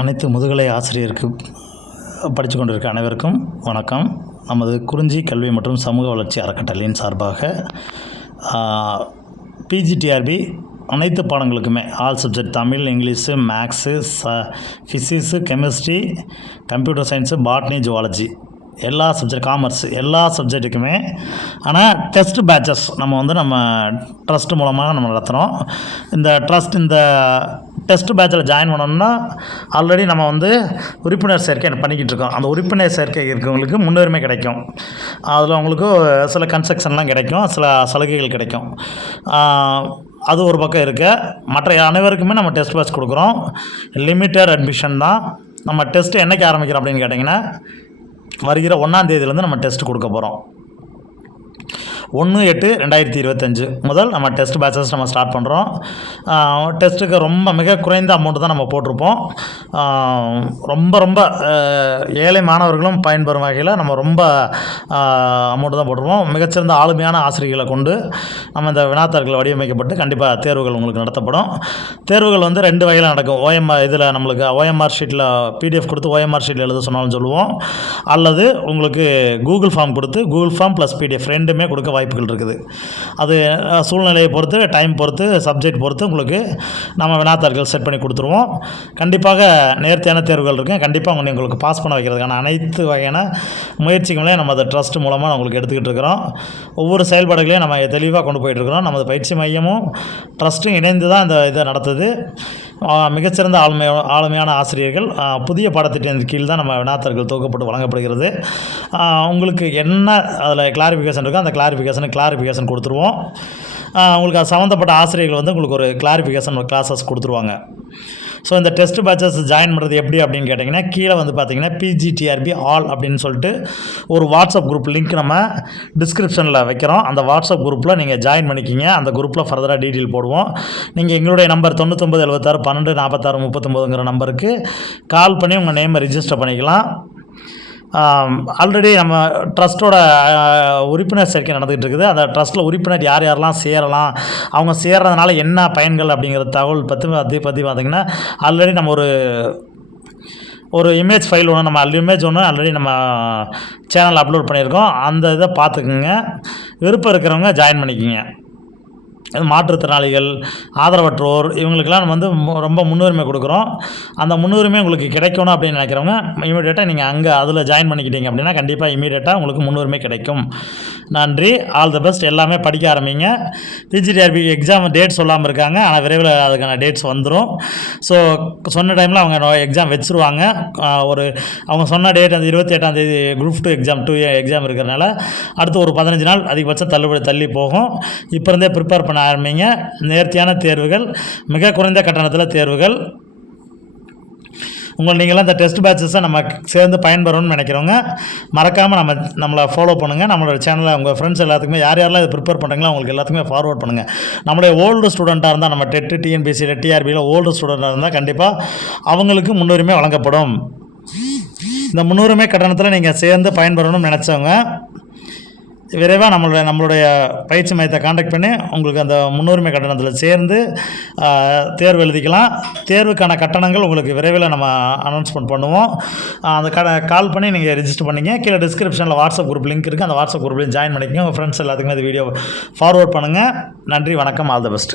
அனைத்து முதுகலை ஆசிரியருக்கு படித்து கொண்டிருக்க அனைவருக்கும் வணக்கம். நமது குறிஞ்சி கல்வி மற்றும் சமூக வளர்ச்சி அறக்கட்டளையின் சார்பாக பிஜிடிஆர்பி அனைத்து பாடங்களுக்குமே all subject Tamil, English, maths, physics, chemistry, computer science, botany, zoology, எல்லா சப்ஜெக்ட், காமர்ஸ், எல்லா சப்ஜெக்ட்டுக்குமே ஆனால் டெஸ்ட் பேட்சஸ் நம்ம ட்ரஸ்ட் மூலமாக நம்ம நடத்துகிறோம். இந்த டெஸ்ட் பேட்சில் ஜாயின் பண்ணோம்னா ஆல்ரெடி நம்ம உறுப்பினர் சேர்க்கை பண்ணிக்கிட்டு இருக்கோம். அந்த உறுப்பினர் சேர்க்கை இருக்கிறவங்களுக்கு முன்னுரிமை கிடைக்கும். அதில் அவங்களுக்கு சில கன்செக்ஷன்லாம் கிடைக்கும், சில சலுகைகள் கிடைக்கும். அது ஒரு பக்கம் இருக்க, மற்ற அனைவருக்குமே நம்ம டெஸ்ட் பேட்ச் கொடுக்குறோம். லிமிட்டட் அட்மிஷன் தான். நம்ம டெஸ்ட்டு என்றைக்கு ஆரம்பிக்கிறோம் அப்படின்னு கேட்டிங்கன்னா, வருகிற 1ஆம் தேதியிலேருந்து நம்ம டெஸ்ட் கொடுக்க போகிறோம். 1/8/2025 முதல் நம்ம டெஸ்ட் பேட்சஸ் நம்ம ஸ்டார்ட் பண்ணுறோம். டெஸ்ட்டுக்கு மிக குறைந்த அமௌண்ட்டு தான் நம்ம போட்டிருப்போம். ரொம்ப ஏழை மாணவர்களும் பயன்பெறும் வகையில் நம்ம ரொம்ப அமௌண்ட்டு தான் போட்டிருப்போம். மிகச்சிறந்த ஆளுமையான ஆசிரியர்களை கொண்டு நம்ம இந்த வினாத்தாள்கள் வடிவமைக்கப்பட்டு கண்டிப்பாக தேர்வுகள் உங்களுக்கு நடத்தப்படும். தேர்வுகள் 2 வகையில் நடக்கும். இதில் நம்மளுக்கு ஓஎம்ஆர் ஷீட்டில் பிடிஎஃப் கொடுத்து ஓஎம்ஆர் ஷீட்டில் எழுத சொன்னாலும் சொல்லுவோம். அல்லது உங்களுக்கு கூகுள் ஃபார்ம் கொடுத்து கூகுள் ஃபார்ம் ப்ளஸ் பிடிஎஃப் ரெண்டுமே கொடுக்க வாய்ப்புகள் இருக்குது. அது சூழ்நிலையை பொறுத்து, டைம் பொறுத்து, சப்ஜெக்ட் பொறுத்து உங்களுக்கு நம்ம வினாத்தாள்கள் செட் பண்ணி கொடுத்துருவோம். கண்டிப்பாக நேர்த்தியான தேர்வுகள் இருக்குது. கண்டிப்பாக உங்களுக்கு பாஸ் பண்ண வைக்கிறதுக்கான அனைத்து வகையான முயற்சிகளையும் நம்ம அதை ட்ரஸ்ட் மூலமாக உங்களுக்கு எடுத்துக்கிட்டு இருக்கிறோம். ஒவ்வொரு செயல்பாடுகளையும் நம்ம தெளிவாக கொண்டு போயிட்டுருக்கிறோம். நமது பயிற்சி மையமும் ட்ரஸ்ட்டும் இணைந்து தான் இந்த இதை நடத்துது. மிகச்சிறந்த ஆளுமையான ஆசிரியர்கள், புதிய பாடத்திட்டத்தின் கீழ் தான் நம்ம வினாத்தாள்கள் தொகுக்கப்பட்டு வழங்கப்படுகிறது. உங்களுக்கு என்ன அதில் கிளாரிஃபிகேஷன் இருக்கோ அந்த கிளாரிஃபிகேஷன் கொடுத்துருவோம். உங்களுக்கு அது சம்மந்தப்பட்ட ஆசிரியர்கள் உங்களுக்கு ஒரு கிளாரிஃபிகேஷன் கிளாஸஸ் கொடுத்துருவாங்க. ஸோ இந்த டெஸ்ட் பேட்சஸ் ஜாயின் பண்ணுறது எப்படி அப்படின்னு கேட்டிங்கன்னா, கீழே பார்த்தீங்கன்னா பிஜிடிஆர்பி ஆல் அப்படின்னு சொல்லிட்டு ஒரு வாட்ஸ்அப் குரூப் லிங்க் நம்ம டிஸ்கிரிப்ஷனில் வைக்கிறோம். அந்த வாட்ஸ்அப் குரூப்பில் நீங்கள் ஜாயின் பண்ணிக்கிங்க. அந்த குரூப்பில் ஃபர்தராக டீட்டெயில் போடுவோம். நீங்கள் எங்களுடைய நம்பர் 9976124639 நம்பருக்கு கால் பண்ணி உங்கள் நேமை ரிஜிஸ்டர் பண்ணிக்கலாம். ஆல்ரெடி நம்ம ட்ரஸ்ட்டோட உறுப்பினர் சேர்க்கை நடந்துகிட்டு இருக்குது. அந்த ட்ரஸ்ட்டில் உறுப்பினர் யாரெல்லாம் சேரலாம், அவங்க சேர்றதுனால என்ன பயன்கள் அப்படிங்கிற தகவல் பற்றி பார்த்திங்கன்னா, ஆல்ரெடி நம்ம ஒரு இமேஜ் ஃபைல் இமேஜ் ஆல்ரெடி நம்ம சேனலில் அப்லோட் பண்ணியிருக்கோம். அந்த இதை பார்த்துக்குங்க. விருப்பம் இருக்கிறவங்க ஜாயின் பண்ணிக்கிங்க. மாற்றுத்திறனாளிகள், ஆதரவற்றோர், இவங்களுக்கெல்லாம் நம்ம ரொம்ப முன்னுரிமை கொடுக்குறோம். அந்த முன்னுரிமை உங்களுக்கு கிடைக்கணும் அப்படின்னு நினைக்கிறவங்க இமீடியட்டாக நீங்கள் அதில் ஜாயின் பண்ணிக்கிட்டீங்க அப்படின்னா கண்டிப்பாக இமீடியட்டாக உங்களுக்கு முன்னுரிமை கிடைக்கும். நன்றி. All the best. எல்லாமே படிக்க ஆரம்பிங்க. பிஜிடிஆர்பி எக்ஸாம் டேட் சொல்லாமல் இருக்காங்க, ஆனால் விரைவில் அதுக்கான டேட்ஸ் வந்துடும். ஸோ சொன்ன டைமில் அவங்க எக்ஸாம் வச்சுருவாங்க. அவங்க சொன்ன டேட் அந்த 28ஆம் தேதி குரூப் 2 எக்ஸாம் 2A எக்ஸாம் இருக்கிறனால அடுத்து ஒரு 15 நாள் அதிகபட்சம் தள்ளி போகும். இப்போ இருந்தே ப்ரிப்பேர் பண்ண ஆரம்பிங்க. நேர்த்தியான தேர்வுகள், மிக குறைந்த கட்டணத்தில் தேர்வுகள். நீங்களாம் இந்த டெஸ்ட் பேட்சஸை நம்ம சேர்ந்து பயன்பெறணும்னு நினைக்கிறவங்க மறக்காமல் நம்மளை ஃபாலோ பண்ணுங்கள். நம்மளோட சேனலை உங்கள் ஃப்ரெண்ட்ஸ் எல்லாத்துக்குமே யாரெல்லாம் இது ப்ரிப்பேர் பண்ணுறீங்களோ அவங்களுக்கு எல்லாத்துக்குமே ஃபார்வர்ட் பண்ணுங்கள். நம்மளுடைய ஓல்டு ஸ்டூடெண்ட்டாக இருந்தால், நம்ம டெட்டு, டிஎன்பிசியில், டிஆர்பியில் ஓல்டு ஸ்டூடெண்ட்டாக இருந்தால் கண்டிப்பாக அவங்களுக்கு முன்னுரிமை வழங்கப்படும். இந்த முன்னுரிமை கட்டணத்தில் நீங்கள் சேர்ந்து பயன்பெறணும்னு நினச்சவங்க விரைவாக நம்மளுடைய பயிற்சி மையத்தை காண்டாக்ட் பண்ணி உங்களுக்கு அந்த முன்னுரிமை கட்டணத்தில் சேர்ந்து தேர்வு எழுதிக்கலாம். தேர்வுக்கான கட்டணங்கள் உங்களுக்கு விரைவில் நம்ம அனௌன்ஸ்மெண்ட் பண்ணுவோம். அந்த கால் பண்ணி நீங்கள் ரிஜிஸ்டர் பண்ணிங்க. கீழே டிஸ்கிரிப்ஷனில் வாட்ஸ்அப் குரூப் லிங்க் இருக்குது. அந்த வாட்ஸ்அப் குரூப்லேயும் ஜாயின் பண்ணிக்கோங்க. உங்கள் ஃப்ரெண்ட்ஸ் எல்லாத்துக்குமே இந்த வீடியோ ஃபார்வர்ட் பண்ணுங்கள். நன்றி, வணக்கம், ஆல் தி பெஸ்ட்.